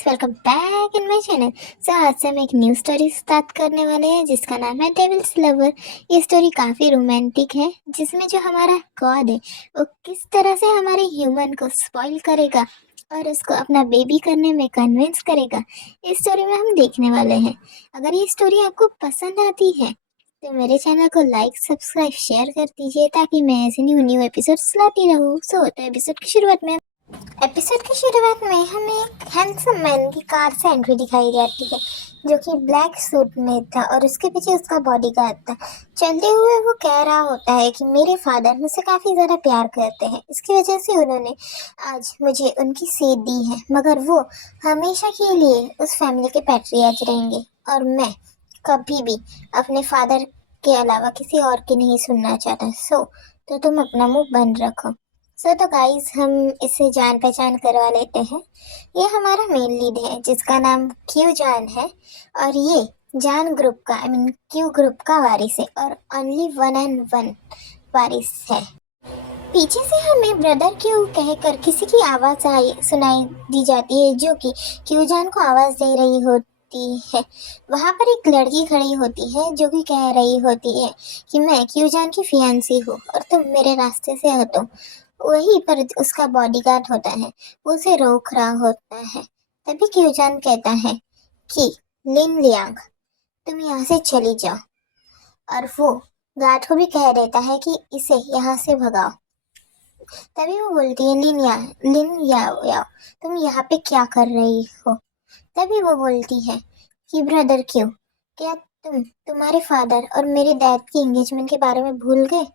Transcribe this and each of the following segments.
Welcome back in my channel. आज से हम एक न्यू स्टोरी स्टार्ट करने वाले हैं जिसका नाम है डेविल्स लवर। ये स्टोरी काफ़ी रोमांटिक है जिसमें जो हमारा गॉड है वो किस तरह से हमारे ह्यूमन को स्पॉइल करेगा और उसको अपना बेबी करने में कन्विंस करेगा। इस स्टोरी में हम देखने वाले हैं। अगर ये स्टोरी आपको पसंद आती है तो मेरे चैनल को लाइक सब्सक्राइब शेयर कर दीजिए ताकि मैं ऐसे न्यू न्यू एपिसोड्स लाती रहूँ। तो एपिसोड की शुरुआत में हमें एक हैंडसम मैन की कार से एंट्री दिखाई जाती है जो कि ब्लैक सूट में था और उसके पीछे उसका बॉडीगार्ड था। चलते हुए वो कह रहा होता है कि मेरे फादर मुझसे काफ़ी ज़्यादा प्यार करते हैं, इसकी वजह से उन्होंने आज मुझे उनकी सेध दी है, मगर वो हमेशा के लिए उस फैमिली के पैट्रियार्च रहेंगे और मैं कभी भी अपने फादर के अलावा किसी और की नहीं सुनना चाहता। तो तुम अपना मुंह बंद रखो। तो गाइस हम इसे जान पहचान करवा लेते हैं। ये हमारा मेन लीड है जिसका नाम क्यू जान है और ये जान ग्रुप का क्यू ग्रुप का वारिस है और ओनली वन एंड वन वारिस है। पीछे से हमें ब्रदर क्यू कहकर किसी की आवाज़ सुनाई दी जाती है जो कि क्यू जान को आवाज़ दे रही होती है। वहाँ पर एक लड़की खड़ी होती है जो कि कह रही होती है कि मैं क्यू जान की फियांसी हूँ और तुम मेरे रास्ते से हटो। वहीं पर उसका बॉडीगार्ड होता है, वो उसे रोक रहा होता है। तभी क्यूजान कहता है कि लिन लियांग तुम यहाँ से चली जाओ और वो गार्ड को भी कह देता है कि इसे यहाँ से भगाओ। तभी वो बोलती है लिन याओ याओ तुम यहाँ पे क्या कर रही हो। तभी वो बोलती है कि ब्रदर क्यों, क्या तुम्हारे फादर और मेरे डैड की एंगेजमेंट के बारे में भूल गए।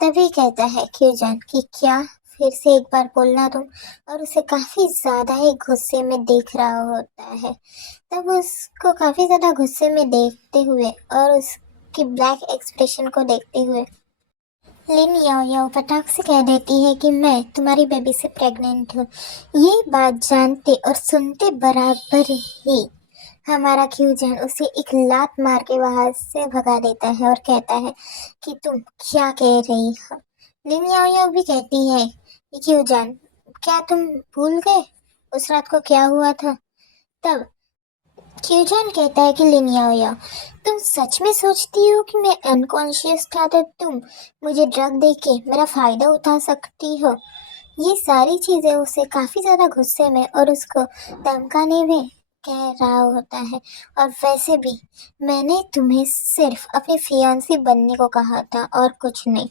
तभी कहता है क्यूजान कि क्या, फिर से एक बार बोलना तुम। और उसे काफी ज्यादा ही गुस्से में देख रहा होता है। तब उसको काफी ज्यादा गुस्से में देखते हुए और उसकी ब्लैक एक्सप्रेशन को देखते हुए लिन याओ याओ फटाक से कह देती है कि मैं तुम्हारी बेबी से प्रेग्नेंट हूँ। ये बात जानते और सुनते बराबर ही हमारा क्यूजान उसे एक लात मार के वहां से भगा देता है और कहता है कि तुम क्या कह रही हो। लिन याओ याओ भी कहती है कि क्यूजान क्या तुम भूल गए उस रात को क्या हुआ था। तब क्यूजान कहता है कि लिन याओ याओ तुम सच में सोचती हो कि मैं अनकॉन्शियस था तो तुम मुझे ड्रग दे के मेरा फायदा उठा सकती हो। ये सारी चीजें उसे काफी ज्यादा गुस्से में और उसको धमकाने में कह रहा होता है। और वैसे भी मैंने तुम्हें सिर्फ अपनी फियांसी बनने को कहा था और कुछ नहीं।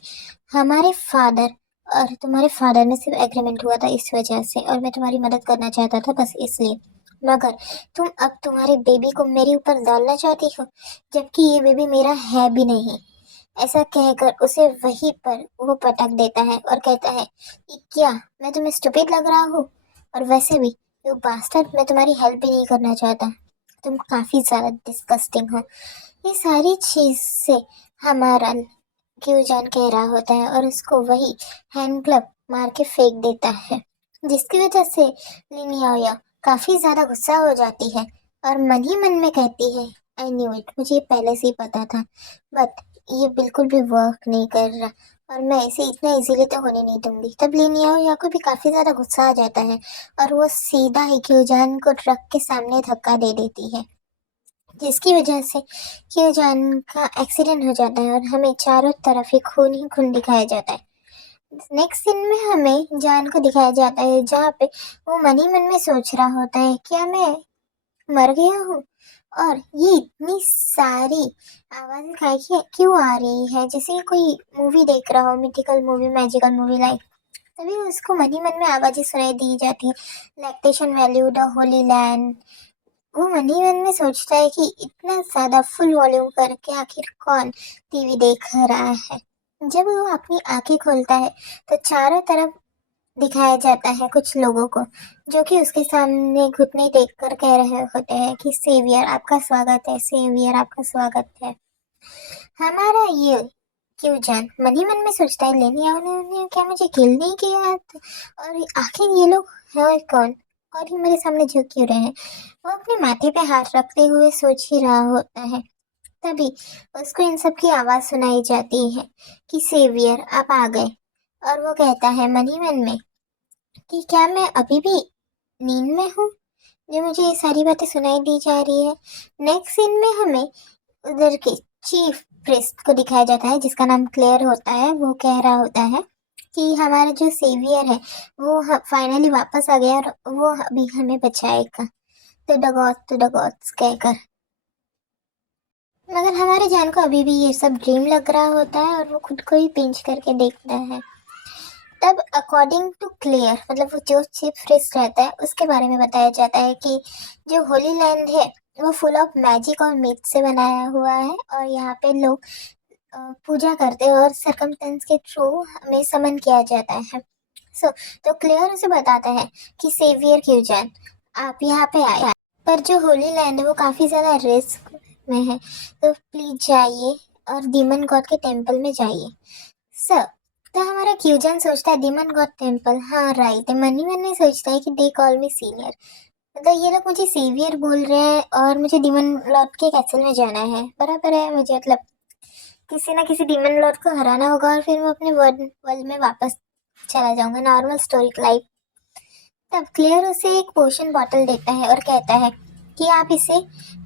हमारे फादर और तुम्हारे फादर में सिर्फ एग्रीमेंट हुआ था इस वजह से और मैं तुम्हारी मदद करना चाहता था बस इसलिए, मगर तुम अब तुम्हारे बेबी को मेरे ऊपर डालना चाहती हो जबकि ये बेबी मेरा है भी नहीं। ऐसा कहकर उसे वहीं पर वो पटक देता है और कहता है कि क्या मैं तुम्हें स्टूपिड लग रहा हूँ, और वैसे भी यू बास्टर्ड मैं तुम्हारी हेल्प भी नहीं करना चाहता, तुम काफी ज्यादा डिस्गस्टिंग हो। ये सारी चीज से हमारा क्यूजान कह रहा होता है और उसको वही हैंड ग्लव मार के फेंक देता है जिसकी वजह से लिन काफी ज्यादा गुस्सा हो जाती है और मन ही मन में कहती है आई न्यू इट, मुझे पहले से ही पता था, बट ये बिल्कुल भी वर्क नहीं कर रहा और मैं इसे इतना इजीली तो होने नहीं दूंगी। तब लिन को भी काफी ज्यादा गुस्सा आ जाता है और वो सीधा ही क्यूजान को ट्रक के सामने धक्का दे देती है जिसकी वजह से क्यूजान का एक्सीडेंट हो जाता है और हमें चारों तरफ ही खून दिखाया जाता है। नेक्स्ट सीन में हमें जान को दिखाया जाता है जहाँ पे वो मन ही मन में सोच रहा होता है क्या मैं मर गया हूँ और ये इतनी सारी आवाजें क्यों आ रही है, जैसे कोई मूवी देख रहा हो, mythical movie, magical movie like. तभी उसको मन ही मन में आवाजें सुनाई दी जाती है, lactation value, the Holi land. वो मन ही मन में सोचता है कि इतना ज्यादा फुल वॉल्यूम करके आखिर कौन टीवी देख रहा है। जब वो अपनी आंखें खोलता है तो चारों तरफ दिखाया जाता है कुछ लोगों को जो कि उसके सामने घुटने टेक कर कह रहे होते हैं कि सेवियर आपका स्वागत है, सेवियर आपका स्वागत है। हमारा ये क्यों जान मन ही मन में सोचता है लेनी ने क्या मुझे किल नहीं किया था? और आखिर ये लोग है कौन और ये मेरे सामने झुक क्यों रहे हैं। वो अपने माथे पे हाथ रखते हुए सोच ही रहा होता है। तभी उसको इन सब की आवाज सुनाई जाती है कि सेवियर आप आ गए। और वो कहता है मन ही मन में कि क्या मैं अभी भी नींद में हूँ, जो मुझे ये सारी बातें सुनाई दी जा रही है। नेक्स्ट सीन में हमें उधर के चीफ प्रिस्ट को दिखाया जाता है, जिसका नाम क्लेयर होता है। वो कह रहा होता है कि हमारा जो सेवियर है वो फाइनली वापस आ गया और वो अभी हमें बचाएगा, टू द गॉड्स कहकर। मगर हमारे जान को अभी भी ये सब ड्रीम लग रहा होता है और वो खुद को ही पिंच करके देखता है। तब अकॉर्डिंग टू क्लियर, मतलब वो जो चीफ प्रिस्ट रहता है उसके बारे में बताया जाता है कि जो होली लैंड है वो फुल ऑफ मैजिक और मिथ से बनाया हुआ है और यहाँ पे लोग पूजा करते हैं और सरकमस्टेंस के थ्रू हमें समन किया जाता है। तो क्लियर उसे बताता है कि सेवियर क्यूजन आप यहाँ पे आए, पर जो होली लैंड है वो काफ़ी ज़्यादा रिस्क में है, तो प्लीज जाइए और डीमन गॉड के टेम्पल में जाइए। सर, तो हमारा क्यूजन सोचता है डीमन गॉड टेम्पल, हाँ राइट, मन ही मन में सोचता है कि दे कॉल मी सीनियर, मतलब ये लोग मुझे सेवियर बोल रहे हैं और मुझे डीमन लॉर्ड के कैसल में जाना है, बराबर है मुझे, मतलब किसी ना किसी डीमन लॉर्ड को हराना होगा और फिर मैं अपने वर्ल्ड में वापस चला जाऊंगा, नॉर्मल स्टोरी लाइफ। तब क्लियर उसे एक पोशन बॉटल देता है और कहता है कि आप इसे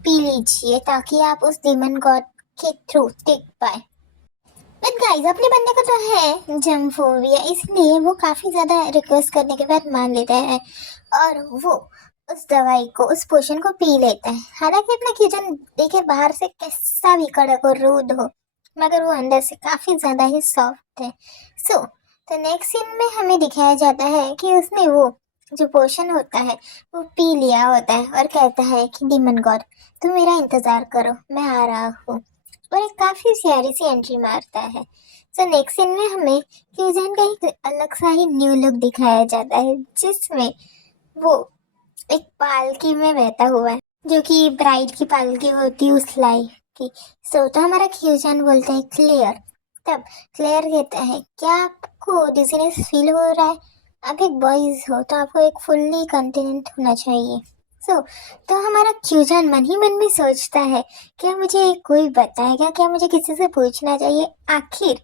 पी लीजिए ताकि आप उस डीमन गॉड के थ्रू टिक पाए। बट गाइस, अपने बंदे को तो है जम्फोबिया, इसलिए वो काफी ज्यादा रिक्वेस्ट करने के बाद मान लेता है और वो उस दवाई को, उस पोशन को पी लेता है। हालांकि अपना किचन देखे बाहर से कैसा भी कड़क और रूड हो, मगर वो अंदर से काफी ज्यादा ही सॉफ्ट है। तो नेक्स्ट सीन में हमें दिखाया जाता है कि उसने वो जो पोशन होता है वो पी लिया होता है और कहता है कि डीमन गॉड तुम मेरा इंतजार करो, मैं आ रहा हूँ, और एक काफी प्यारी सी एंट्री मारता है। नेक्स्ट सीन में हमें क्यूजन का एक अलग सा ही न्यू लुक दिखाया जाता है, जिसमें वो एक पालकी में बहता हुआ है, जो कि ब्राइड की पालकी होती है उस लाइफ की। तो हमारा क्यूजन बोलता है क्लियर। तब क्लियर कहता है क्या आपको डिजीनेस फील हो रहा है? आप एक बॉयज हो तो आपको एक फुल्ली कॉन्टिनेंट होना चाहिए। तो हमारा क्यूजन मन ही मन में सोचता है क्या मुझे कोई बताएगा, क्या मुझे किसी से पूछना चाहिए? आखिर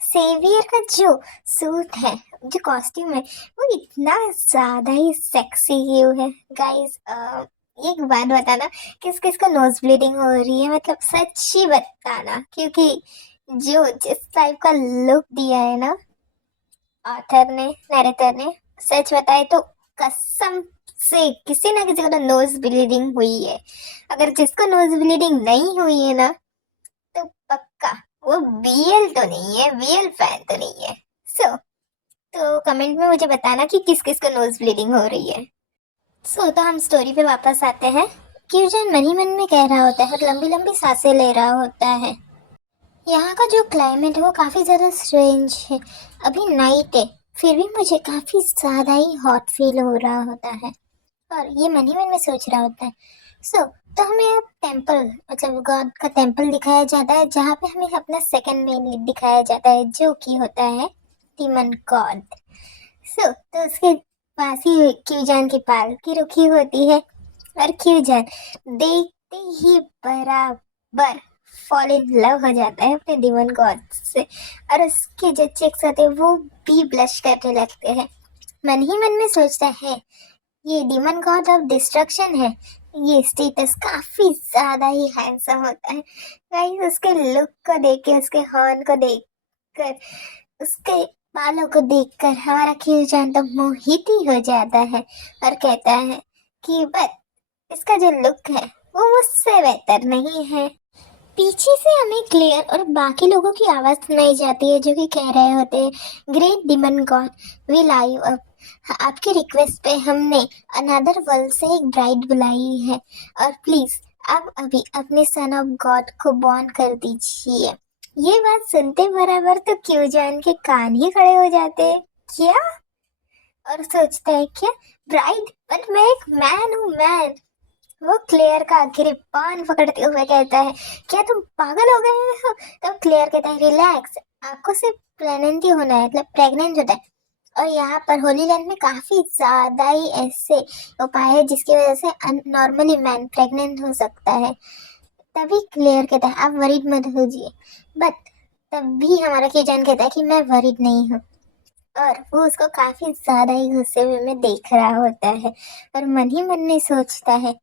सेवियर का जो सूट है, जो कॉस्ट्यूम है, वो इतना ज्यादा ही सेक्सी क्यों है गाइस? एक बात बताना, किस किस को नोज ब्लीडिंग हो रही है? मतलब सच ही बताना, क्योंकि जो जिस टाइप का लुक दिया है ना ऑथर ने, नरेटर ने, सच बताए तो कसम से किसी ना किसी को तो नोज ब्लीडिंग हुई है। अगर जिसको नोज ब्लीडिंग नहीं हुई है ना, तो पक्का वो बीएल तो नहीं है, बीएल फैन तो नहीं है। तो कमेंट में मुझे बताना कि किस किस को नोज ब्लीडिंग हो रही है। तो हम स्टोरी पे वापस आते हैं। क्यूजन मन ही मन में कह रहा होता है और लंबी लंबी सांसें ले रहा होता है। यहाँ का जो क्लाइमेट है वो काफ़ी ज़्यादा स्ट्रेंज है। अभी नाइट है, फिर भी मुझे काफ़ी ज़्यादा ही हॉट फील हो रहा होता है और ये मन ही मन में सोच रहा होता है। तो हमें अब टेम्पल, मतलब गॉड का टेम्पल दिखाया जाता है, जहाँ पे हमें अपना सेकंड मेन लीड दिखाया जाता है, जो कि होता है डीमन गॉड। तो उसके पास ही क्यूजान की पालकी रुकी होती है और क्यूजान देखते ही बराबर फॉल इन लव हो जाता है अपने डीमन गॉड से और उसके जो चिक्स होते हैं वो भी ब्लश करने लगते हैं। मन ही मन में सोचता है ये डीमन गॉड ऑफ डिस्ट्रक्शन है, ये स्टेटस काफी ज्यादा ही हैंडसम होता है गाइस। उसके लुक को देख के, उसके हॉर्न को देख कर, उसके बालों को देखकर हमारा क्यूजान तो मोहित ही हो जाता है और कहता है कि बस इसका जो लुक है वो मुझसे बेहतर नहीं है। पीछे से हमें क्लियर और बाकी लोगों की आवाज सुनाई जाती है, जो कि कह रहे होते हैं great demon god we live up, आपकी रिक्वेस्ट पे हमने अनदर वर्ल्ड से एक ब्राइड बुलाई है और प्लीज आप अभी अपने सन ऑफ गॉड को बॉर्न कर दीजिए। ये बात सुनते बराबर तो क्यूजान के कान ही खड़े हो जाते हैं। क्या? और सोचता है क्या ब्राइड? बट मैं एक मैन हूँ, मैन। वो क्लेयर का गिरबान पकड़ते हुए कहता है क्या तुम पागल हो गए हो? तो क्लेयर कहता है रिलैक्स, आपको सिर्फ प्रेग्नेंट ही होना है, मतलब प्रेग्नेंट होता है, और यहाँ पर होली लैंड में काफी ज्यादा ही ऐसे उपाय है जिसकी वजह से नॉर्मली मैन प्रेग्नेंट हो सकता है। तभी क्लियर कहता है आप वरीड मत होजिए। बट तब भी हमारा किजान कहता है कि मैं वरीड नहीं हूँ और वो उसको काफी ज्यादा ही गुस्से में देख रहा होता है और मन ही मन में सोचता है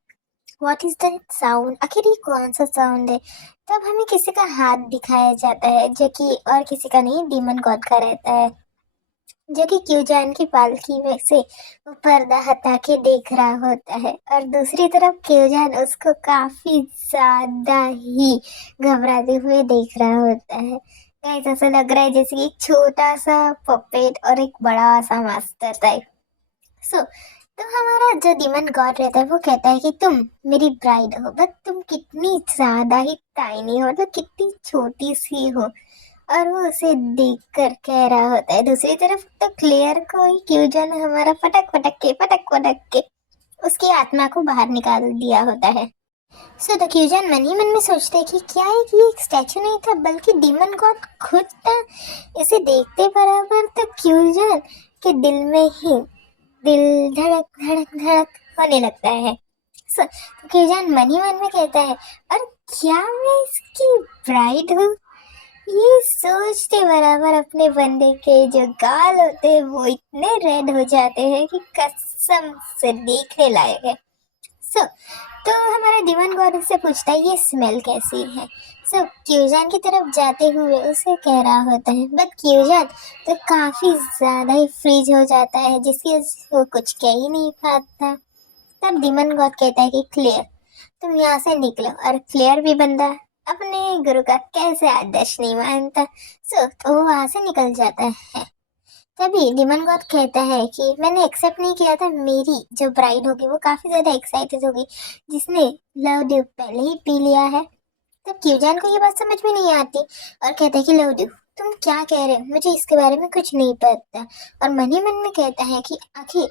व्हाट इज दैट साउंड, आखिर ये कौन सा साउंड है। तब हमें किसी का हाथ दिखाया जाता है जो कि और किसी का नहीं, डीमन गॉड का रहता है, जो कि क्यूजान की पालकी में से वो पर्दा हटा के देख रहा होता है और दूसरी तरफ क्यूजान उसको काफी ज्यादा ही घबराते हुए देख रहा होता है। गाइस ऐसा लग रहा है जैसे कि एक छोटा सा पपेट और एक बड़ा सा मास्टर टाइप। सो तो हमारा जो डीमन गॉड रहता है वो कहता है कि तुम मेरी ब्राइड हो, बट तुम कितनी ज्यादा ही टाइनी हो, मतलब कितनी छोटी सी हो। और वो उसे देखकर कह रहा होता है दूसरी तरफ तो क्लियर को ही क्यूजन हमारा पटक पटक के उसकी आत्मा को बाहर निकाल दिया होता है। सो द क्यूजन मन ही मन में सोचते हैं कि क्या है कि ये एक स्टैचू नहीं था बल्कि डीमन गॉड खुद था। इसे देखते बराबर तो क्यूजन के दिल में ही दिल धड़क धड़क धड़क होने लगता है। सो तो क्यूजन मन ही मन में कहता है और क्या मैं इसकी ब्राइड हूँ। ये सोचते बराबर अपने बंदे के जो गाल होते हैं वो इतने रेड हो जाते हैं कि कसम से देखने लायक है। सो तो हमारा दीवान गौर से पूछता है ये स्मेल कैसी है। सो क्यूजान की तरफ जाते हुए उसे कह रहा होता है, बट क्यूजान तो काफी ज्यादा ही फ्रीज हो जाता है जिसकी वो कुछ कह ही नहीं पाता। तब डीमन गॉड कहता है कि क्लियर तुम यहाँ से निकलो, और क्लियर भी बंदा अपने गुरु का कैसे आदर्श नहीं मानता। सो तो वो वहां से निकल जाता है। तभी डीमन गॉड कहता है कि मैंने एक्सेप्ट नहीं किया था, मेरी जो ब्राइड होगी वो काफी ज्यादा एक्साइटेड होगी जिसने लव ड्यू पहले ही पी लिया है। तब क्यूजान को ये बात समझ में नहीं आती और कहता है कि लव ड्यू तुम क्या कह रहे हो, मुझे इसके बारे में कुछ नहीं पता। और मन ही मन में कहता है कि आखिर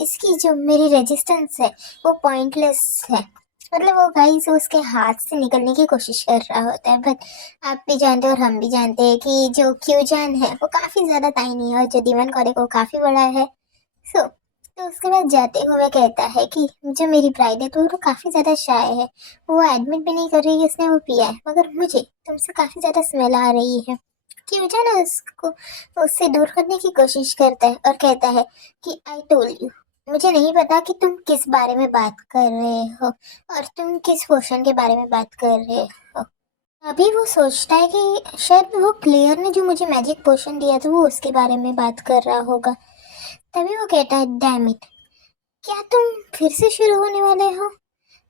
इसकी जो मेरी रेजिस्टेंस है वो पॉइंटलेस है, मतलब वो भाई से उसके हाथ से निकलने की कोशिश कर रहा होता है। बट आप भी जानते हैं और हम भी जानते हैं कि जो क्यूजान है वो काफी ज्यादा टाइनी है और जो डीमन कॉरेक वो काफी बड़ा है। सो तो उसके बाद जाते हुए कहता है कि जो मेरी ब्राइड है तो वो काफी ज्यादा शाय है, वो एडमिट भी नहीं कर रही कि उसने वो पिया है, मगर मुझे तुमसे काफी ज्यादा स्मेल आ रही है। क्यूजान उसको उससे दूर करने की कोशिश करता है और कहता है कि आई टोल्ड यू, मुझे नहीं पता कि तुम किस बारे में बात कर रहे हो और तुम किस पोर्शन के बारे में बात कर रहे हो। अभी वो सोचता है कि शायद वो क्लियर ने जो मुझे मैजिक पोशन दिया था वो उसके बारे में बात कर रहा होगा। तभी वो कहता है डैम इट, क्या तुम फिर से शुरू होने वाले हो?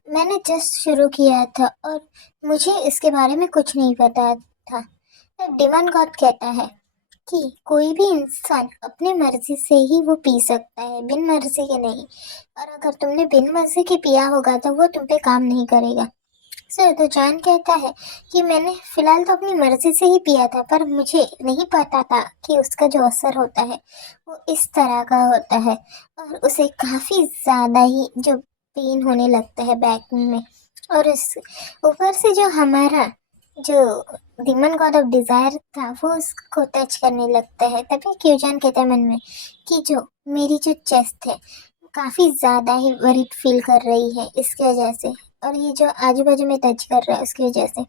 मैंने जस्ट शुरू किया था और मुझे इसके बारे में कुछ नहीं पता था। तब डिमांड गॉड कहता है कि कोई भी इंसान अपनी मर्जी से ही वो पी सकता है, बिन मर्जी के नहीं, और अगर तुमने बिन मर्जी के पिया होगा तो वो तुम पे काम नहीं करेगा। सर तो जॉन कहता है कि मैंने फिलहाल तो अपनी मर्जी से ही पिया था, पर मुझे नहीं पता था कि उसका जो असर होता है वो इस तरह का होता है और उसे काफ़ी ज़्यादा ही जो पेन होने लगता है बैक में। और इस ऊपर से जो हमारा जो डिमन गॉड ऑफ डिजायर था वो उसको टच करने लगता है। तभी क्यूजान कहता है मन में कि जो मेरी जो चेस्ट है काफ़ी ज़्यादा ही वरीड फील कर रही है इसकी वजह से, और ये जो आजू बाजू में टच कर रहा है उसकी वजह से।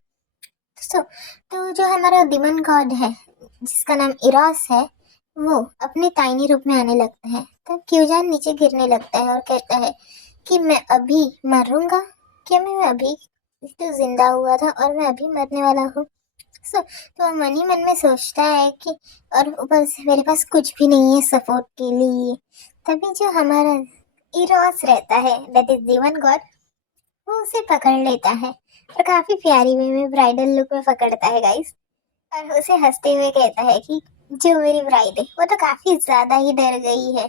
सो तो जो हमारा डिमन गॉड है जिसका नाम इरास है वो अपने टाइनी रूप में आने लगता है। तब क्यूजान नीचे गिरने लगता है और कहता है कि मैं अभी मरूंगा, क्या मैं अभी तो जिंदा हुआ था और मैं अभी मरने वाला हूँ। सो तो मन ही मन में सोचता है कि और ऊपर से मेरे पास कुछ भी नहीं है सपोर्ट के लिए। तभी जो हमारा इरोस रहता है दैट इज जीवन गॉड वो उसे पकड़ लेता है और काफी प्यारी वे में ब्राइडल लुक में पकड़ता है गाइस, और उसे हंसते हुए कहता है कि जो मेरी ब्राइड है वो तो काफी ज्यादा ही डर गई है।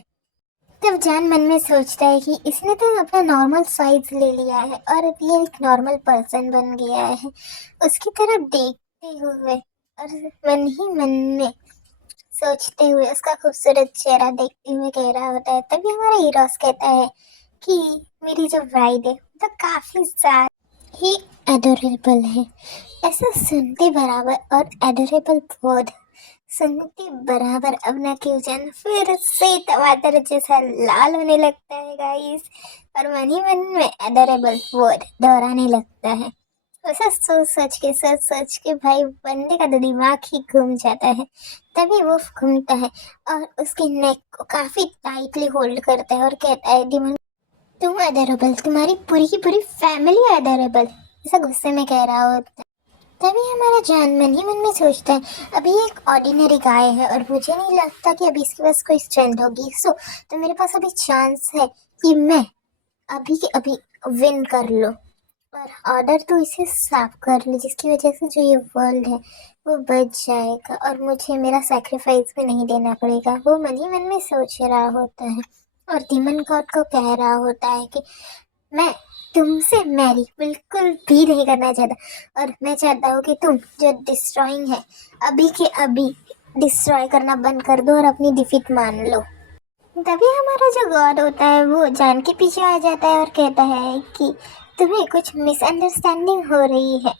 तब जान मन में सोचता है कि इसने तो अपना नॉर्मल साइज ले लिया है और अब ये एक नॉर्मल पर्सन बन गया है। उसकी तरफ देखते हुए और मन ही मन में सोचते हुए उसका खूबसूरत चेहरा देखते हुए कह रहा होता है। तभी हमारा हीरोस कहता है कि मेरी जो ब्राइड है वो तो काफी ज्यादा ही एडोरेबल है। ऐसा सुनते बराबर और एडोरेबल वर्ड सुनते बराबर अपना क्यूजन फिर से टमाटर जैसा लाल होने लगता है गाइस, और मन ही मन में एडोरेबल वर्ड दोहराने लगता है वैसे सोच सोच के भाई बंदे का तो दिमाग ही घूम जाता है। तभी वो घूमता है और उसके नेक को काफी टाइटली होल्ड करता है और कहता है, डिमन तुम अडोरेबल, तुम्हारी पूरी की पूरी फैमिली अडोरेबल, ऐसा गुस्से में कह रहा होता है। तभी हमारा जान मन ही मन में सोचता है, अभी एक ऑर्डिनरी गाय है और मुझे नहीं लगता कि अभी इसके पास कोई स्ट्रेंथ होगी। तो मेरे पास अभी चांस है कि मैं अभी के अभी विन कर लो और ऑर्डर तो इसे साफ कर लो, जिसकी वजह से जो ये वर्ल्ड है वो बच जाएगा और मुझे मेरा सैक्रिफाइस भी नहीं देना पड़ेगा। वो मन ही मन में सोच रहा होता है और डीमन गॉड को कह रहा होता है कि मैं तुमसे मैरी बिल्कुल भी नहीं करना चाहता और मैं चाहता हूँ कि तुम जो डिस्ट्रॉइंग है अभी के अभी डिस्ट्रॉय करना बंद कर दो और अपनी डिफीट मान लो। तभी हमारा जो गॉड होता है वो जान के पीछे आ जाता है और कहता है कि तुम्हें कुछ मिसअंडरस्टैंडिंग हो रही है।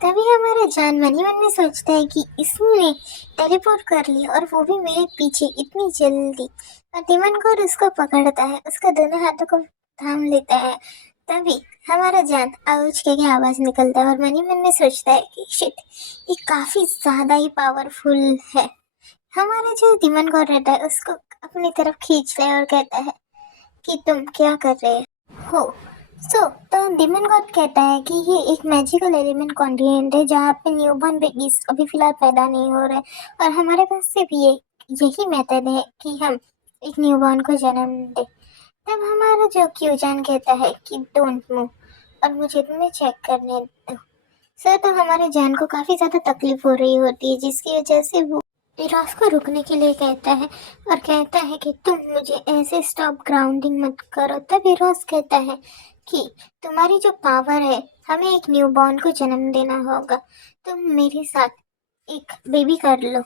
तभी हमारा जान मन ही मन में सोचता है कि इसने टेलीपोर्ट कर लिया और वो भी मेरे पीछे इतनी जल्दी। और डीमन गॉड उसको पकड़ता है, उसका दोनों हाथों को थाम लेता है। तभी हमारा जान आउच के आवाज निकलता है और मन ही मन में सोचता है कि शिट, ये काफी ज्यादा ही पावरफुल है। हमारा जो डीमन गॉड रहता है उसको अपनी तरफ खींचता है और कहता है कि तुम क्या कर रहे हो। तो डीमन गॉड कहता है कि ये एक मैजिकल एलिमेंट कॉन्टिनेंट है जहाँ पे न्यूबॉर्न बेबीज अभी फिलहाल पैदा नहीं हो रहे और हमारे पास सिर्फ यही मेथड है कि हम एक न्यूबॉर्न को जन्म दें। तब हमारा जो क्यूजान कहता है कि डोंट मूव और मुझे तुम्हें चेक करने दो। तो हमारे जान को काफी ज्यादा तकलीफ हो रही होती है, जिसकी वजह से वो इराफ को रुकने के लिए कहता है और कहता है कि तुम मुझे ऐसे स्टॉप ग्राउंडिंग मत करो। तब इरोस कहता है कि तुम्हारी जो पावर है, हमें एक न्यूबॉर्न को जन्म देना होगा, तुम मेरे साथ एक बेबी कर लो।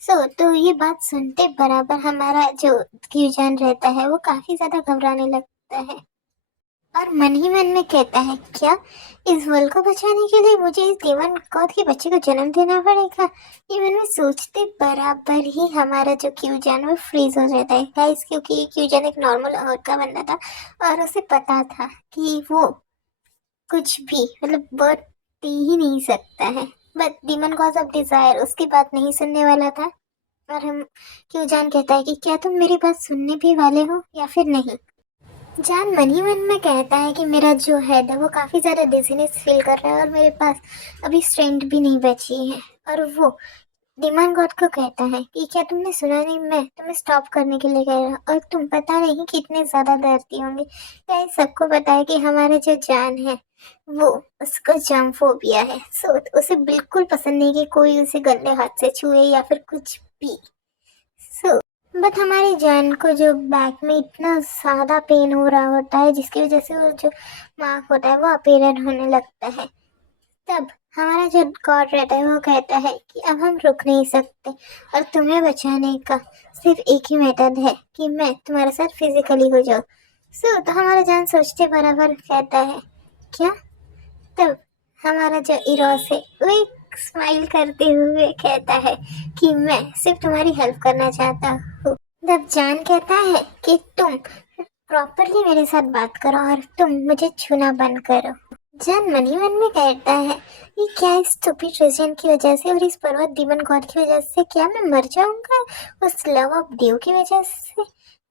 तो ये बात सुनते बराबर हमारा जो क्यूजान रहता है वो काफी ज्यादा घबराने लगता है और मन ही मन में कहता है, क्या इस वर्ल्ड को बचाने के लिए मुझे इस देवन गॉड के बच्चे को जन्म देना पड़ेगा। ये मन में सोचते बराबर ही हमारा जो क्यूजान वो फ्रीज हो जाता है गाइस, क्योंकि ये क्यूजान एक नॉर्मल अर्थ का बंदा था और उसे पता था कि वो कुछ भी मतलब बर्थ दे ही नहीं सकता है। But demon cause of desire उसकी बात नहीं सुनने वाला था और हम क्यूजान कहता है कि क्या तुम मेरी बात सुनने भी वाले हो या फिर नहीं। जान मन ही मन में कहता है कि मेरा जो हेड है वो काफ़ी ज़्यादा डिजीनेस फील कर रहा है और मेरे पास अभी स्ट्रेंथ भी नहीं बची है। और वो डिमांड गॉड को कहता है कि क्या तुमने सुना नहीं, मैं तुम्हें स्टॉप करने के लिए कह रहा और तुम पता नहीं कितने ज़्यादा डरती होंगी। क्या सबको पता है कि हमारे जो जान है वो उसको जाम फोबिया है। उसे बिल्कुल पसंद नहीं कि कोई उसे गंदे हाथ से छुए या फिर कुछ भी। बट हमारी जान को जो बैक में इतना ज़्यादा पेन हो रहा होता है जिसकी वजह से वो जो मार्क होता है वो अपीयरेंट होने लगता है। तब हमारा जो गॉड रहता है वो कहता है कि अब हम रुक नहीं सकते और तुम्हें बचाने का सिर्फ एक ही मेथड है कि मैं तुम्हारे साथ फिजिकली हो जाऊँ। तो हमारा जान सोचते बराबर कहता है, क्या। तब हमारा जो इरोस है वो एक स्माइल करते हुए कहता है कि मैं सिर्फ तुम्हारी हेल्प करना चाहता हूँ। तब जान कहता है कि तुम प्रॉपरली मेरे साथ बात करो और तुम मुझे छूना बंद करो। जान मन ही मन में कहता है कि क्या इस स्टूपिड रीजन की वजह से और इस पर्वत डीमन गॉड की वजह से क्या मैं मर जाऊंगा उस लव ऑफ ड्यू की वजह से।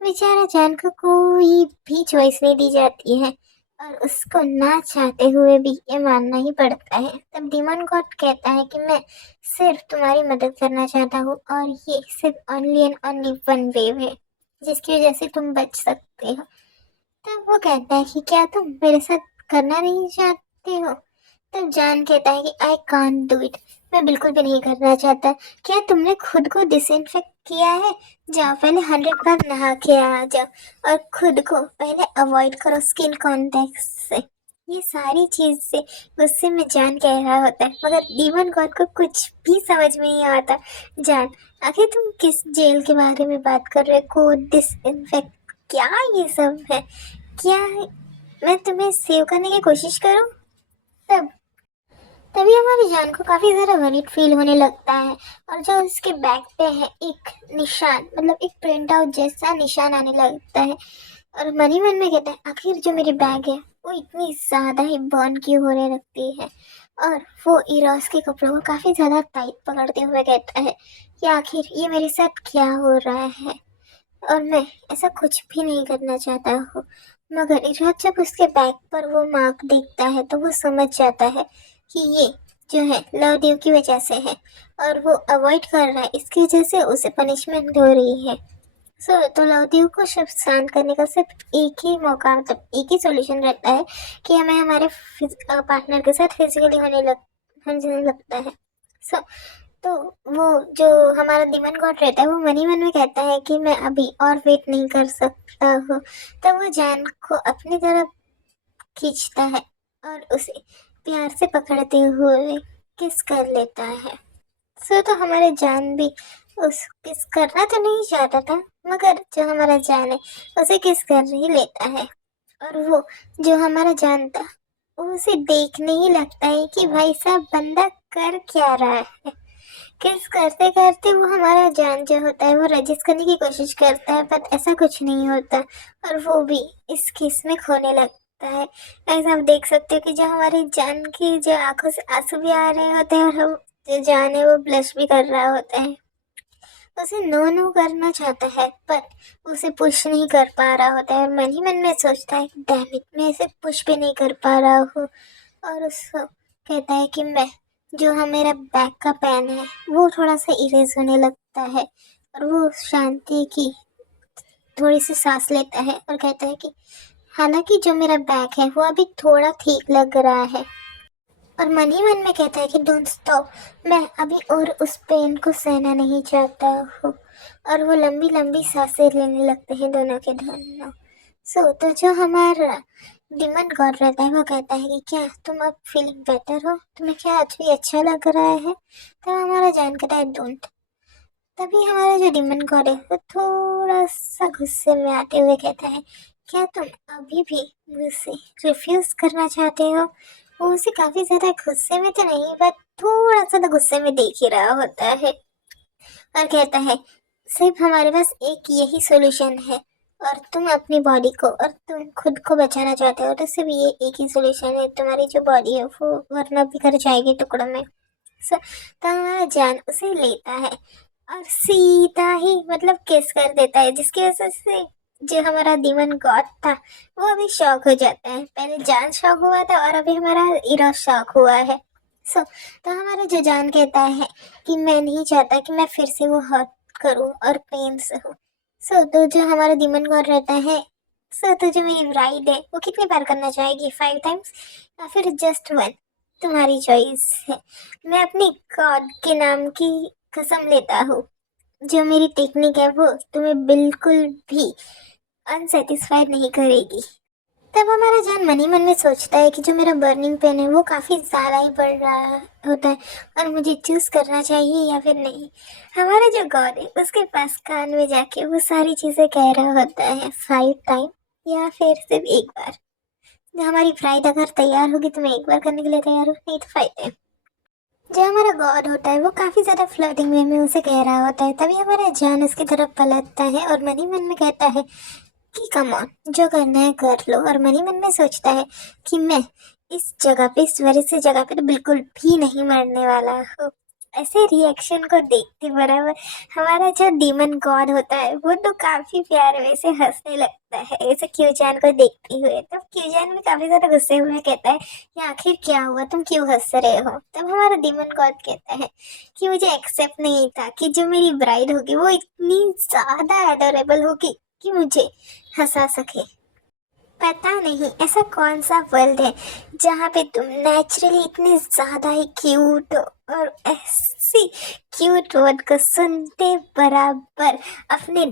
बेचारा जान को कोई भी चॉइस नहीं दी जाती है और उसको ना चाहते हुए भी ये मानना ही पड़ता है। तब डीमन गॉड कहता है कि मैं सिर्फ तुम्हारी मदद करना चाहता हूँ और ये सिर्फ only and only one way है जिसकी वजह से तुम बच सकते हो। तब वो कहता है कि क्या तुम मेरे साथ करना नहीं चाहते हो। तब जान कहता है कि आई कांट डू इट, मैं बिल्कुल भी नहीं करना चाहता। क्या तुमने खुद को डिसइंफेक्ट किया है? जाओ पहले 100 बार नहा के आ जाओ और खुद को पहले अवॉइड करो स्किन कॉन्टेक्ट से। ये सारी चीज से गुस्से में जान कह रहा होता है मगर डीमन गॉड को कुछ भी समझ में नहीं आता। जान, आखिर तुम किस जेल के बारे में बात कर रहे हो? कोड डिसइंफेक्ट क्या ये सब है? क्या मैं तुम्हें सेव करने की कोशिश करूं? तब तभी हमारी जान को काफी ज्यादा वरीड फील होने लगता है और जो उसके बैग पे है एक निशान मतलब एक प्रिंट आउट जैसा निशान आने लगता है और मन ही मन में कहता है, आखिर जो मेरी बैग है वो इतनी ज्यादा ही बर्न क्यों होने लगती है और वो इरोस के कपड़ों को काफ़ी ज़्यादा टाइट पकड़ते हुए कहता है कि आखिर ये मेरे साथ क्या हो रहा है, और मैं ऐसा कुछ भी नहीं करना चाहता हूँ। मगर इरशाद जब उसके बैग पर वो मार्क देखता है तो वो समझ जाता है कि ये जो है लवदेव की वजह से है, और वो अवॉइड कर रहा है, इसकी वजह से उसे पनिशमेंट हो रही है। तो लवदेव को शब्द शांत करने का सिर्फ एक ही मौका, मतलब एक ही सॉल्यूशन रहता है कि हमें हमारे पार्टनर के साथ फिजिकली होने लगता है। सो तो वो जो हमारा दिमन गॉड रहता है वो मन ही मन में कहता है कि मैं अभी और वेट नहीं कर सकता हूँ। तब वो जान को अपनी तरफ खींचता है और उसे प्यार से पकड़ते हुए किस कर लेता है। तो हमारे जान भी उस किस करना तो नहीं चाहता था, मगर जो हमारा जान है उसे किस कर ही लेता है। और वो जो हमारा जान था वो उसे देखने ही लगता है कि भाई साहब बंदा कर क्या रहा है। किस करते करते वो हमारा जान जो होता है वो रजिस्ट करने की कोशिश करता है, पर ऐसा कुछ नहीं होता, और वो भी इस किस में खोने लगता है। ऐसा आप देख सकते हो कि जो हमारी जान की जो आंखों से आंसू भी आ रहे होते हैं, और हम जो जान है वो ब्लश भी कर रहा होता है। उसे नो नो करना चाहता है पर उसे पुश नहीं कर पा रहा होता है, और मन ही मन में सोचता है डैम इट, मैं इसे पुश भी नहीं कर पा रहा हूँ। और उसको कहता है कि मैं जो मेरा बैक का पेन है वो थोड़ा सा इरेज होने लगता है, और वो शांति की थोड़ी सी सांस लेता है और कहता है कि हालांकि जो मेरा बैक है वो अभी थोड़ा ठीक लग रहा है, और मन ही मन में कहता है कि डोंट स्टॉप, मैं अभी और उस पेन को सहना नहीं चाहता हूँ। और वो लंबी लंबी सांसें लेने लगते हैं दोनों के दोनों। तो जो हमारा डिमन गॉड रहता है वो कहता है कि क्या तुम अब फीलिंग बेटर हो, तुम्हें क्या आज भी अच्छा लग रहा है। तो हमारा जान कहता है डोंट। तभी हमारा जो डिमन गॉड है वो थोड़ा सा गुस्से में आते हुए कहता है क्या तुम अभी भी मुझसे रिफ्यूज करना चाहते हो। वो उसे काफी ज्यादा गुस्से में तो नहीं, बट थोड़ा सा तो गुस्से में देख ही रहा होता है, और कहता है सिर्फ हमारे पास एक यही सॉल्यूशन है, और तुम अपनी बॉडी को और तुम खुद को बचाना चाहते हो तो सिर्फ ये एक ही सॉल्यूशन है, तुम्हारी जो बॉडी है वो वरना बिखर जाएगी टुकड़ों में। तो हमारा जान उसे लेता है और सीधा ही मतलब किस कर देता है, जिसकी वजह से जो हमारा दीमन गॉड था वो अभी शॉक हो जाता है। पहले जान शॉक हुआ था और अभी हमारा इरा शॉक हुआ है। तो हमारा जो जान कहता है कि मैं नहीं चाहता कि मैं फिर से वो हर्ट करूं और पेन से हूँ। तो जो हमारा दीमन गॉड रहता है, तो जो मेरी ब्राइड है वो कितनी बार करना चाहेगी, 5 टाइम्स या फिर जस्ट वन, तुम्हारी चॉइस है। मैं अपनी गॉड के नाम की कसम लेता हूँ, जो मेरी टेक्निक है वो तुम्हें बिल्कुल भी अनसेटिस्फाइड नहीं करेगी। तब हमारा जान मन ही मन में सोचता है कि जो मेरा बर्निंग पेन है वो काफ़ी ज़्यादा ही बढ़ रहा होता है, और मुझे चूज़ करना चाहिए या फिर नहीं। हमारा जो गॉड है उसके पास कान में जाके वो सारी चीज़ें कह रहा होता है 5 टाइम या फिर सिर्फ एक बार। हमारी ब्राइड अगर तैयार होगी तो मैं एक बार करने के लिए तैयार हूँ, नहीं तो 5 टाइम। जो हमारा गॉड होता है वो काफ़ी ज़्यादा फ्लर्टिंग वे में उसे कह रहा होता है, तभी हमारा जान उसकी तरफ पलटता है और मन ही मन में कहता है कि कम ऑन, जो करना है कर लो। और मन ही मन में सोचता है कि मैं इस जगह पे, इस वजह से जगह पे तो बिल्कुल भी नहीं मरने वाला हूँ। ऐसे रिएक्शन को देखते बराबर हमारा जो डीमन गॉड होता है वो तो काफी प्यारे वैसे हंसने लगता है ऐसे क्यूजान को देखते हुए। तब क्यूजान भी काफी ज्यादा गुस्से हुए कहता है कि आखिर क्या हुआ, तुम क्यों हंस रहे हो। तब हमारा डीमन गॉड कहता है कि मुझे एक्सेप्ट नहीं था कि जो मेरी ब्राइड होगी वो इतनी ज्यादा एडोरेबल होगी कि मुझे हंसा सके। पता नहीं ऐसा कौन सा वर्ल्ड है जहाँ पे तुम नेचुरली इतनी ज्यादा ही क्यूट हो, और ऐसी क्यूट वर्ड को सुनते बराबर अपना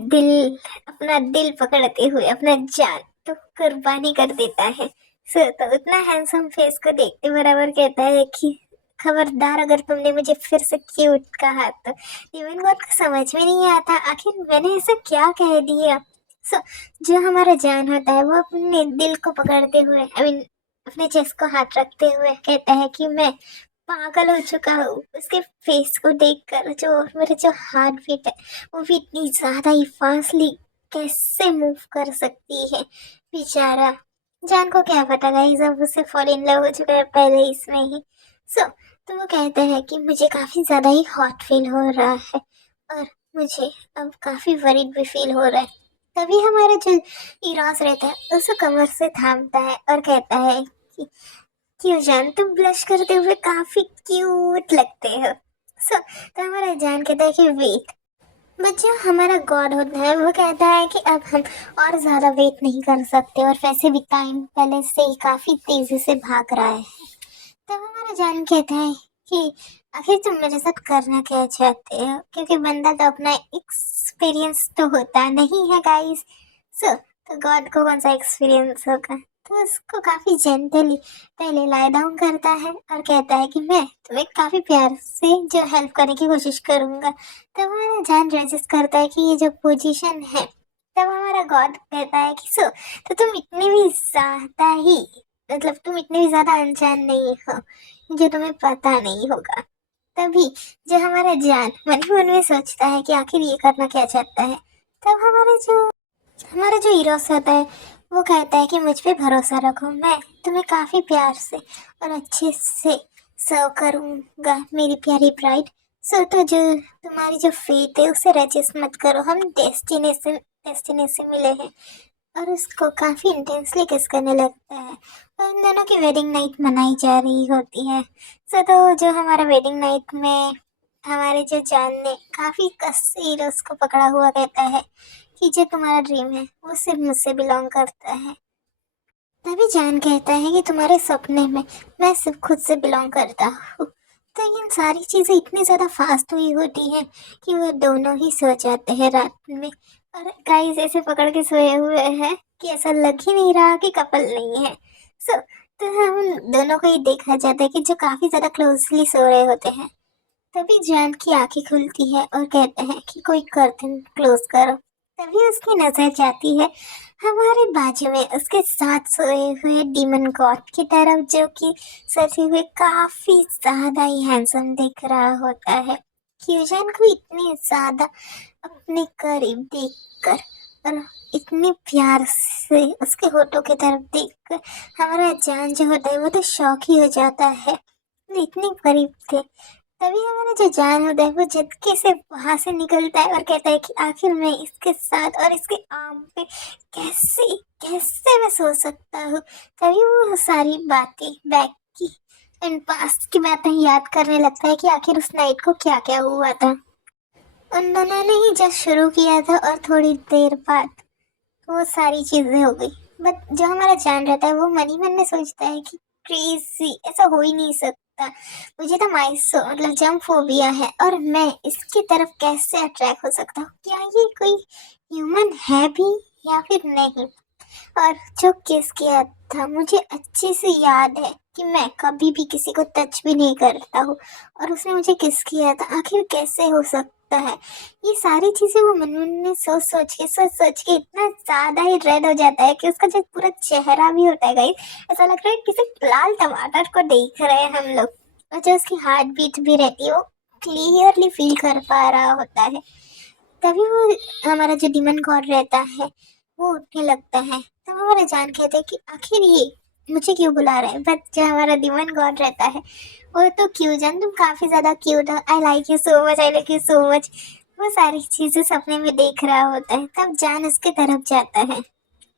दिल पकड़ते हुए अपना जान तो कुर्बानी कर देता है। तो उतना हैंडसम फेस को देखते बराबर कहता है कि खबरदार अगर तुमने मुझे फिर से क्यूट कहा तो। इवन गॉड को समझ में नहीं आता आखिर मैंने ऐसा क्या कह दिया। सो जो हमारा जान होता है वो अपने दिल को पकड़ते हुए, अपने चेस्ट को हाथ रखते हुए कहता है कि मैं पागल हो चुका हूँ उसके फेस को देखकर। जो मेरे जो हार्ट बीट है वो भी इतनी ज्यादा ही फास्टली कैसे मूव कर सकती है। बेचारा जान को क्या पता गाइस, अब उससे फॉल इन लव हो चुका है पहले इसमें ही। सो तो वो कहता है कि मुझे काफ़ी ज़्यादा ही हॉट फील हो रहा है और मुझे अब काफ़ी वरीड भी फील हो रहा है। तभी हमारा जो इरास रहता है उसे कमर से थामता है और कहता है कि क्यों जान, तुम ब्लश करते हुए काफ़ी क्यूट लगते हो। तो हमारा जान कहता है कि वेट, बट जो हमारा गॉड होता है वो कहता है कि अब हम और ज़्यादा वेट नहीं कर सकते और वैसे भी टाइम पहले से ही काफ़ी तेज़ी से भाग रहा है। तब हमारा जान कहता है कि आखिर तुम मेरे साथ करना क्या चाहते हो, क्योंकि बंदा तो अपना एक्सपीरियंस तो होता नहीं है गाइस। तो गॉड को कौन सा एक्सपीरियंस होगा। तो उसको काफ़ी जेंटली पहले लाई डाउन करता है और कहता है कि मैं तुम्हें काफ़ी प्यार से जो हेल्प करने की कोशिश करूँगा। तब हमारा जान रजिस्ट करता है कि ये जो पोजीशन है। तब हमारा गॉड कहता है कि तो तुम इतनी भी ज़्यादा ही, मतलब तुम इतने भी ज़्यादा अनजान नहीं हो जो तुम्हें पता नहीं होगा। तभी जो हमारा जान मन ही मन में सोचता है कि आखिर ये करना क्या चाहता है। तब हमारा जो हीरोस होता है वो कहता है कि मुझ पे भरोसा रखो, मैं तुम्हें काफ़ी प्यार से और अच्छे से सर्व करूँगा मेरी प्यारी ब्राइड। तो जो तुम्हारी जो फेथ है उसे रजिस्ट मत करो, हम डेस्टिनी से मिले हैं। और उसको काफ़ी इंटेंसली किस करने लगता है और इन दोनों की वेडिंग नाइट मनाई जा रही होती है। तो जो हमारा वेडिंग नाइट में हमारे जो जान ने काफ़ी कसी उसको पकड़ा हुआ कहता है कि जो तुम्हारा ड्रीम है वो सिर्फ मुझसे बिलोंग करता है। तभी जान कहता है कि तुम्हारे सपने में मैं सिर्फ खुद से बिलोंग करता हूँ। तो इन सारी चीज़ें इतनी ज़्यादा फास्ट हुई होती हैं कि वो दोनों ही सो जाते हैं रात में। और गाइस ऐसे पकड़ के सोए हुए हैं कि ऐसा लग ही नहीं रहा कि कपल नहीं है। तो हम दोनों को ही देखा जाता है कि जो काफ़ी ज़्यादा क्लोजली सो रहे होते हैं। तभी जान की आंखें खुलती है और कहता है कि कोई कर्टन क्लोज करो। तभी उसकी नजर जाती है हमारे बाजू में उसके साथ सोए हुए डीमन गॉड की तरफ, जो कि सजे हुए काफी ज्यादा ही हैंडसम दिख रहा होता है। क्यूजन को इतनी ज्यादा अपने करीब देखकर और इतने प्यार से उसके होठों की तरफ देखकर हमारा जान जो होता है वो तो शौक ही हो जाता है, वो इतने करीब थे। तभी हमारा जो जान होता है वो झटके से वहां से निकलता है और कहता है कि आखिर मैं इसके साथ और इसके आर्म पे कैसे कैसे मैं सो सकता हूँ। तभी वो सारी बातें बैक की एंड पास्ट की बातें याद करने लगता है कि आखिर उस नाइट को क्या क्या हुआ था। उन दोनों ने ही जस्ट शुरू किया था और थोड़ी देर बाद वो सारी चीजें हो गई। बट जो हमारा जान रहता है वो मन ही मन में सोचता है कि क्रेजी, ऐसा हो ही नहीं सकता। मुझे तो माइसो मतलब जंप फोबिया है और मैं इसकी तरफ कैसे अट्रैक्ट हो सकता हूँ, क्या ये कोई ह्यूमन है भी या फिर नहीं। और जो किस किया था मुझे अच्छे से याद है कि मैं कभी भी किसी को टच भी नहीं करता हूँ और उसने मुझे किस किया था, आखिर कैसे हो सकता है। ये सारी चीजें वो मन मन में सोच सोच के इतना ज्यादा ही रेड हो जाता है कि उसका जो पूरा चेहरा भी होता है गाइस, ऐसा लग रहा है किसी लाल टमाटर को देख रहे हैं हम लोग। और जो उसकी हार्ट बीट भी रहती है वो क्लियरली फील कर पा रहा होता है। तभी वो हमारा जो डिमन गॉड रहता है वो उठने लगता है। तब हमारा जान कहते हैं कि आखिर ये मुझे क्यों बुला रहा है। बट जो हमारा डिमन गॉड रहता है वो तो क्यों जान, तुम काफी ज्यादा क्यूट हो, I like you so much, I like you so much, वो सारी चीजें सपने में देख रहा होता है। तब जान उसके तरफ जाता है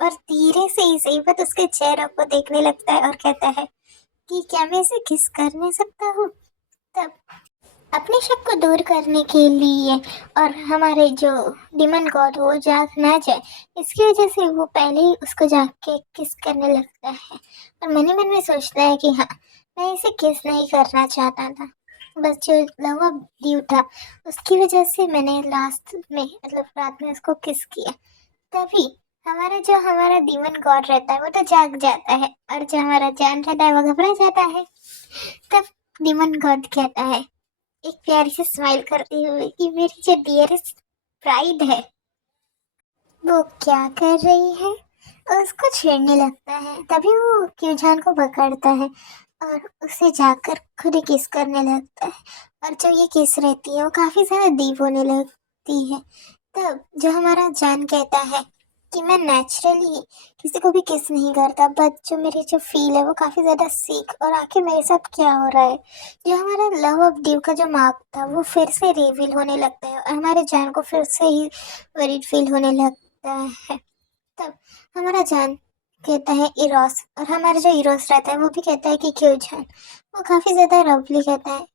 और धीरे से ही सही बट उसके चेहरे को देखने लगता है और कहता है कि क्या मैं इसे किस कर नहीं सकता हूँ। तब अपने शक को दूर करने के लिए और हमारे जो डिमन गॉड वो जाग ना जाए इसकी वजह से वो पहले ही उसको जाग के किस करने लगता है और मन ही मन में सोचता है कि हाँ, मैं इसे किस नहीं करना चाहता था, बस जो लव ऑफ ड्यू था उसकी वजह से मैंने लास्ट में मतलब रात में उसको किस किया। तभी हमारा डिमन गॉड रहता है वो तो जाग जाता है और जो हमारा जान रहता है वो घबरा जाता है। तब डिमन गॉड कहता है एक प्यारी सी स्माइल करते हुए कि मेरी जो डियरेस्ट प्राइड है वो क्या कर रही है और उसको छेड़ने लगता है। तभी वो क्यूजान को पकड़ता है और उसे जाकर खुद ही किस करने लगता है और जो ये किस रहती है वो काफी ज्यादा डीप होने लगती है। तब जो हमारा जान कहता है कि मैं नेचुरली किसी को भी किस नहीं करता, बट जो मेरी जो फील है वो काफ़ी ज़्यादा सीख, और आखिर मेरे साथ क्या हो रहा है। जो हमारा लव ऑफ ड्यू का जो मार्क था वो फिर से रिवील होने लगता है, और हमारे जान को फिर से ही वरीड फील होने लगता है। तब हमारा जान कहता है इरोस, और हमारा जो इरोस रहता है वो भी कहता है कि क्यों जान। वो काफ़ी ज़्यादा रफली कहता है।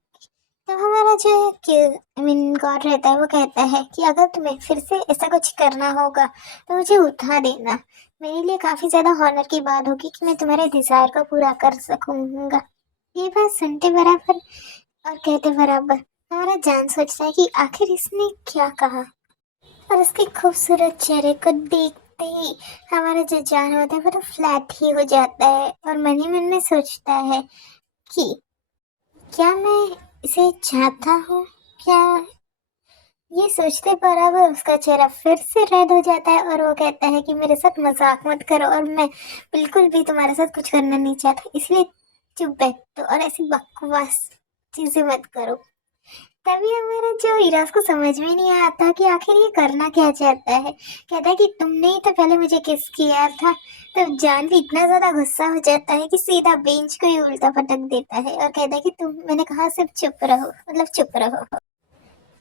तो हमारा जो आई मीन गॉड रहता है वो कहता है कि अगर तुम्हें फिर से ऐसा कुछ करना होगा तो मुझे उठा देना। मेरे लिए काफ़ी ज़्यादा हॉनर की बात होगी कि मैं तुम्हारे डिज़ायर को पूरा कर सकूंगा। ये बात सुनते बराबर और कहते बराबर हमारा जान सोचता है कि आखिर इसने क्या कहा, और उसके खूबसूरत चेहरे को देखते ही हमारा जो जान होता है वो तो फ्लैट ही हो जाता है, और मन ही मन में सोचता है कि क्या मैं इसे चाहता हूँ क्या। ये सोचते बराबर उसका चेहरा फिर से रेड हो जाता है, और वो कहता है कि मेरे साथ मजाक मत करो, और मैं बिल्कुल भी तुम्हारे साथ कुछ करना नहीं चाहता, इसलिए चुप बैठो और ऐसी बकवास चीजें मत करो। तभी हमारा जो इराज को समझ में नहीं आता कि आखिर ये करना क्या चाहता है। कहता है कि तुमने ही तो पहले मुझे किस किया था। तब जान भी इतना ज्यादा गुस्सा हो जाता है कि सीधा बेंच को ही उल्टा पटक देता है, और कहता है कि तुम, मैंने कहा सिर्फ चुप रहो, मतलब चुप रहो।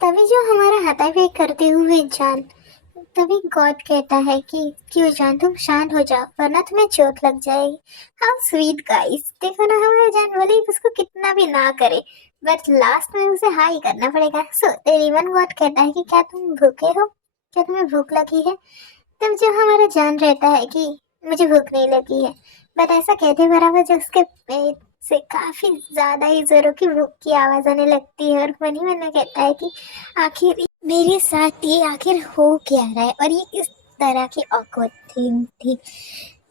तभी जो हमारा हाथापाई करते हुए जान, तभी गॉड कहता है कि क्यों जान तुम शांत हो जाओ वरना तुम्हें चोट लग जाएगी। हाउ स्वीट गाइस, देखो ना हमारा जान भले ही उसको कितना भी ना करे, बट लास्ट में उसे हाई करना पड़ेगा। सो रिवन गॉड कहता है कि क्या तुम भूखे हो, क्या तुम्हें भूख लगी है। तब जो हमारा जान रहता है कि मुझे भूख नहीं लगी है, बट ऐसा कहते बराबर जो उसके पेट से काफी ज्यादा ही जोरों की भूख की आवाज आने लगती है, और मन ही मन में कहता है कि आखिर मेरे साथ ये आखिर हो क्या रहा है, और ये किस तरह की ऑकवर्ड थिंग थी।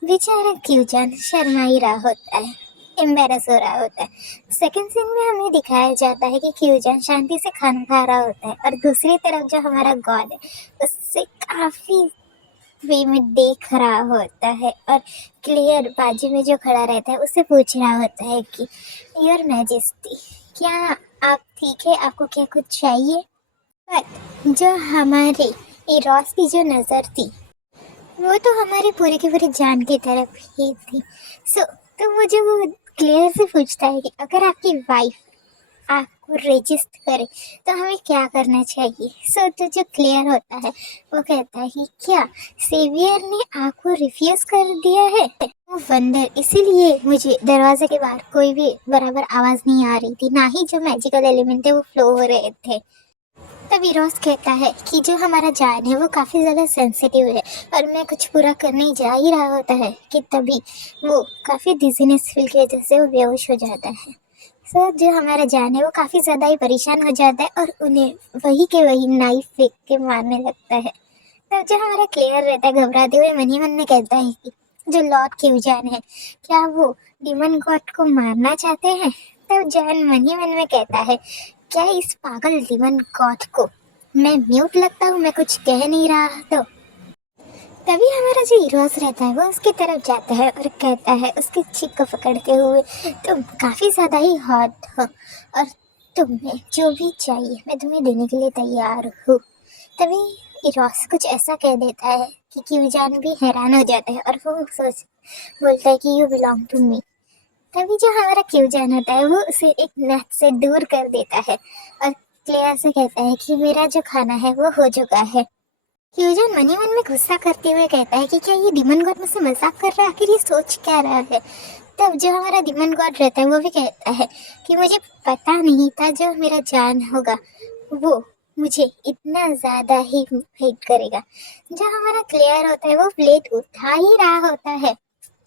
बेचारा क्यूजान शर्मा ही रहा होता है, एम्बेरस हो रहा होता है। सेकंड सीन में हमें दिखाया जाता है कि क्यूजान शांति से खाना खा रहा होता है, और दूसरी तरफ जो हमारा गॉड है उससे काफी वे में देख रहा होता है, और क्लियर बाजू में जो खड़ा रहता है उससे पूछ रहा होता है कि योर मैजेस्टी, क्या आप ठीक है, आपको क्या कुछ चाहिए। पर जो हमारे इरोस की जो नज़र थी वो तो हमारे पूरे के पूरे जान की तरफ ही थी। तो वो क्लियर से पूछता है कि अगर आपकी वाइफ आपको रजिस्ट करे तो हमें क्या करना चाहिए। तो जो क्लियर होता है वो कहता है कि क्या सेवियर ने आपको रिफ्यूज कर दिया है। वो वंडर, इसीलिए मुझे दरवाजे के बाहर कोई भी बराबर आवाज नहीं आ रही थी, ना ही जो मैजिकल एलिमेंट थे वो फ्लो हो रहे थे। तभी रोज कहता है कि जो हमारा जान है वो काफ़ी ज़्यादा सेंसिटिव है, और मैं कुछ पूरा करने जा ही रहा होता है कि तभी वो काफ़ी डिजीनेस फील की वजह से वो बेहोश हो जाता है। जो हमारा जान है वो काफ़ी ज़्यादा ही परेशान हो जाता है, और उन्हें वही के वही नाइफ फेंक के मारने लगता है। तब जो हमारा क्लियर रहता है घबराते हुए मन ही मन में कहता है कि जो लॉर्ड क्यूजान है क्या वो डिमन गॉड को मारना चाहते हैं। तब जान मन ही मन में कहता है क्या इस पागल डिमन गॉड को मैं म्यूट लगता हूँ, मैं कुछ कह नहीं रहा। तो तभी हमारा जो हीरोस रहता है वो उसकी तरफ जाता है और कहता है उसकी चिक को पकड़ते हुए, तुम काफ़ी ज़्यादा ही हॉट हो, और तुम्हें जो भी चाहिए मैं तुम्हें देने के लिए तैयार हूँ। तभी हीरोस कुछ ऐसा कह देता है कि क्यूजान भी हैरान हो जाता है, और वो सोच बोलता है कि यू बिलोंग टू मी। तभी जो हमारा क्यूजान होता है वो उसे एक नेट से दूर कर देता है, और क्लियर से कहता है कि मेरा जो खाना है वो हो चुका है। क्यूजान मन ही मन में गुस्सा करते हुए कहता है कि क्या ये डिमन गॉड मुझसे मजाक कर रहा है, आखिर ये सोच क्या रहा है। तब जो हमारा डिमन गॉड रहता है वो भी कहता है कि मुझे पता नहीं था जो मेरा जान होगा वो मुझे इतना ज्यादा ही हेट करेगा। जो हमारा क्लियर होता है वो प्लेट उठा ही रहा होता है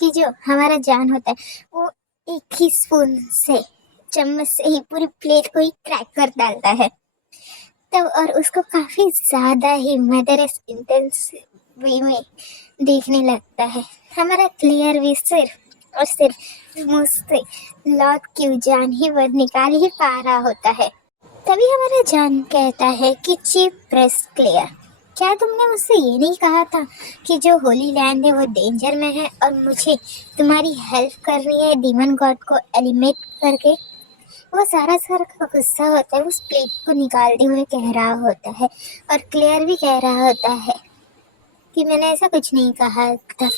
कि जो हमारा जान होता है वो एक ही स्पून से, चम्मच से ही पूरी प्लेट को ही क्रैक कर डालता है। तब और उसको काफी ज्यादा ही मदरस इंटेंस वे में देखने लगता है। हमारा क्लियर भी सिर्फ और सिर्फ मुंह से लॉर्ड क्यू जान ही वर्ड निकाल ही पा रहा होता है। तभी हमारा जान कहता है कि चीफ प्रेस क्लियर, क्या तुमने मुझसे ये नहीं कहा था कि जो होली लैंड है वो डेंजर में है और मुझे तुम्हारी हेल्प करनी है डीमन गॉड को एलिमिनेट करके। वो सारा सर का गुस्सा होता है, उस प्लेट को निकालते हुए कह रहा होता है, और क्लियर भी कह रहा होता है कि मैंने ऐसा कुछ नहीं कहा था।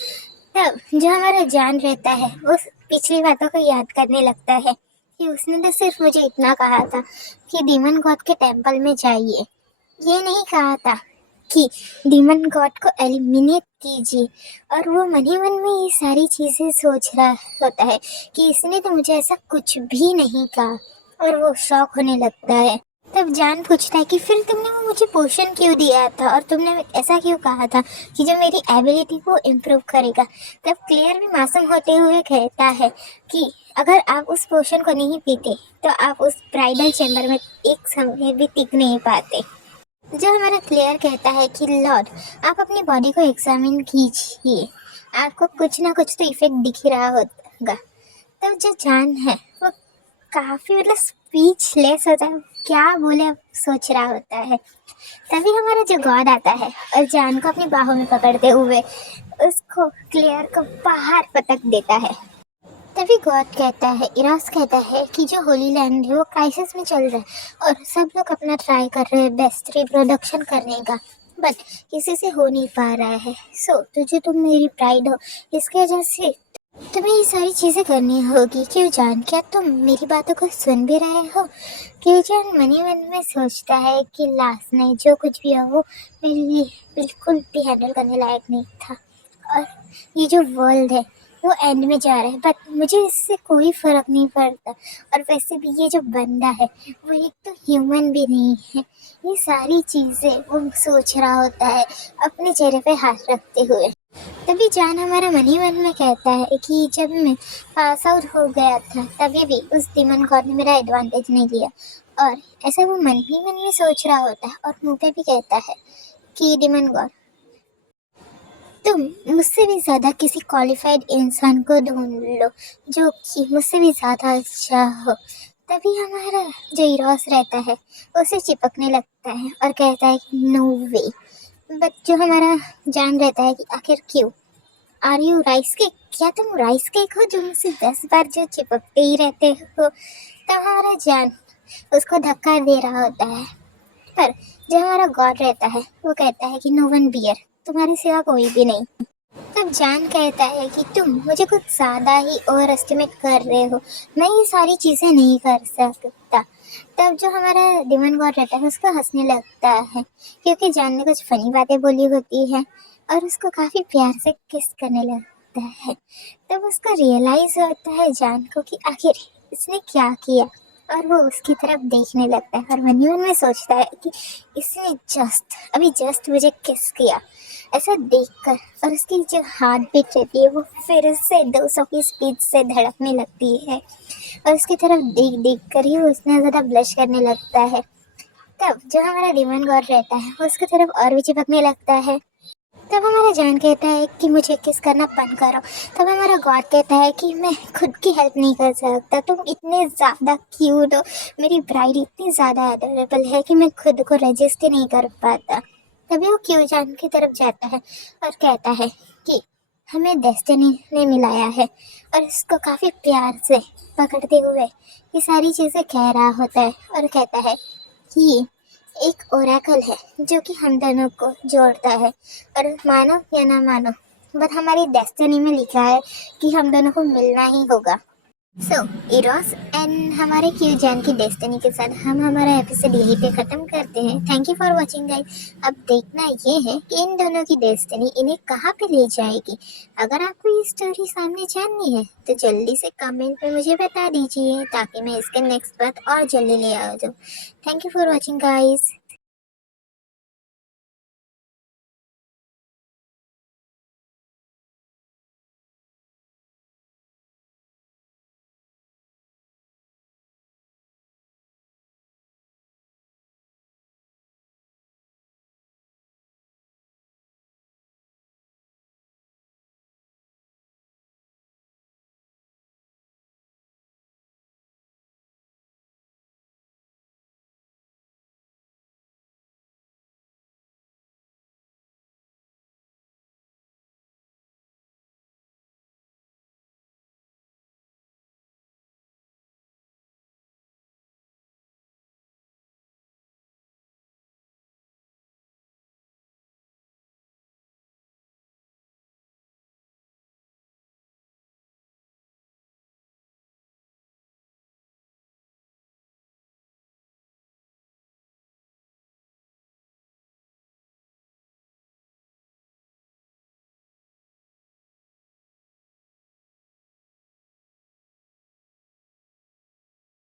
तब जो हमारा जान रहता है वो पिछली बातों को याद करने लगता है कि उसने तो सिर्फ मुझे इतना कहा था कि डीमन गॉड के टेम्पल में जाइए, ये नहीं कहा था कि डीमन गॉड को एलिमिनेट कीजिए। और वो मन ही मन में ये सारी चीज़ें सोच रहा होता है कि इसने तो मुझे ऐसा कुछ भी नहीं कहा, और वो शॉक होने लगता है। तब जान पूछता है कि फिर तुमने वो मुझे पोशन क्यों दिया था और तुमने ऐसा क्यों कहा था कि जो मेरी एबिलिटी को इम्प्रूव करेगा। तब क्लियर भी मासूम होते हुए कहता है कि अगर आप उस पोशन को नहीं पीते तो आप उस ब्राइडल चैम्बर में एक समय भी टिक नहीं पाते। जो हमारा क्लियर कहता है कि लॉर्ड, आप अपनी बॉडी को एग्जामिन कीजिए, आपको कुछ ना कुछ तो इफेक्ट दिख ही रहा होगा। तब जो जान है वो काफ़ी स्पीचलेस होता है, क्या बोले अब सोच रहा होता है। तभी हमारा जो गॉड आता है और जान को अपनी बाहों में पकड़ते हुए उसको क्लियर को बाहर पटक देता है। तभी गॉड कहता है, इरास कहता है कि जो होली लैंड है वो क्राइसिस में चल रहा है और सब लोग अपना ट्राई कर रहे हैं बेस्ट रिप्रोडक्शन करने का, बट किसी से हो नहीं पा रहा है। सो तुम मेरी प्राइड हो, इसकी वजह से तुम्हें ये सारी चीज़ें करनी होगी। क्यों जान, क्या तुम मेरी बातों को सुन भी रहे हो? क्यों जान मन ही मन में सोचता है कि लास्ट नाइट जो कुछ भी हो वो मेरे लिए बिल्कुल भी हैंडल करने लायक नहीं था, और ये जो वर्ल्ड है वो एंड में जा रहा है, बट मुझे इससे कोई फ़र्क नहीं पड़ता। और वैसे भी ये जो बंदा है वो एक तो ह्यूमन भी नहीं है। ये सारी चीज़ें वो सोच रहा होता है अपने चेहरे पे हाथ रखते हुए। तभी जान हमारा मन ही मन में कहता है कि जब मैं पास आउट हो गया था तभी भी उस डीमन गॉड ने मेरा एडवांटेज नहीं लिया, और ऐसा वो मन ही मन में सोच रहा होता है और मुंह पे भी कहता है कि डीमन गॉड, तुम मुझसे भी ज़्यादा किसी क्वालिफाइड इंसान को ढूंढ लो जो कि मुझसे भी ज़्यादा अच्छा हो। तभी हमारा जो इरोस रहता है उसे चिपकने लगता है और कहता है कि नो वे। बट जो हमारा जान रहता है कि आखिर क्यों, आर यू राइस केक, क्या तुम राइस केक हो जो मुझसे 10 बार जो चिपकते ही रहते हो। तब हमारा जान उसको धक्का दे रहा होता है, पर जो हमारा गॉड रहता है वो कहता है कि नो वन बियर, तुम्हारे सिवा कोई भी नहीं। तब जान कहता है कि तुम मुझे कुछ ज़्यादा ही ओवर एस्टिमेट कर रहे हो, मैं ये सारी चीज़ें नहीं कर सकता। तब जो हमारा डिमन गॉड रहता है उसको हंसने लगता है क्योंकि जान ने कुछ फनी बातें बोली होती है और उसको काफ़ी प्यार से किस करने लगता है। तब उसको रियलाइज़ होता है जान को कि आखिर इसने क्या किया, और वो उसकी तरफ देखने लगता है और मन ही मन में सोचता है कि इसने अभी जस्ट मुझे किस किया। ऐसा देखकर और उसकी जो हार्ट बीट रहती है वो फिर से 200 की स्पीड से धड़कने लगती है, और उसकी तरफ देख देख कर ही वो इतना ज़्यादा ब्लश करने लगता है। तब जो हमारा डिमन गॉड रहता है वो उसकी तरफ और भी चिपकने लगता है। तब हमारा जान कहता है कि मुझे किस करना बंद करो। तब हमारा गॉड कहता है कि मैं खुद की हेल्प नहीं कर सकता, तुम इतने ज़्यादा क्यूट हो, मेरी ब्राइड इतनी ज़्यादा अडोरेबल है कि मैं खुद को रजिस्ट ही नहीं कर पाता। तभी वो क्यों जान की तरफ जाता है और कहता है कि हमें डेस्टिनी ने मिलाया है, और इसको काफ़ी प्यार से पकड़ते हुए ये सारी चीज़ें कह रहा होता है और कहता है कि एक ओरेकल है जो कि हम दोनों को जोड़ता है, और मानो या ना मानो बट हमारी डेस्टिनी में लिखा है कि हम दोनों को मिलना ही होगा। सो इरोस एंड हमारे क्यू जैन की डेस्टिनी के साथ हम हमारा एपिसोड यहीं पे ख़त्म करते हैं। Thank you for watching guys. अब देखना ये है कि इन दोनों की डेस्टिनी इन्हें कहाँ पे ले जाएगी। अगर आपको ये स्टोरी सामने जाननी है तो जल्दी से कमेंट में मुझे बता दीजिए ताकि मैं इसके नेक्स्ट पार्ट और जल्दी ले आ जाऊँ। Thank you for watching guys.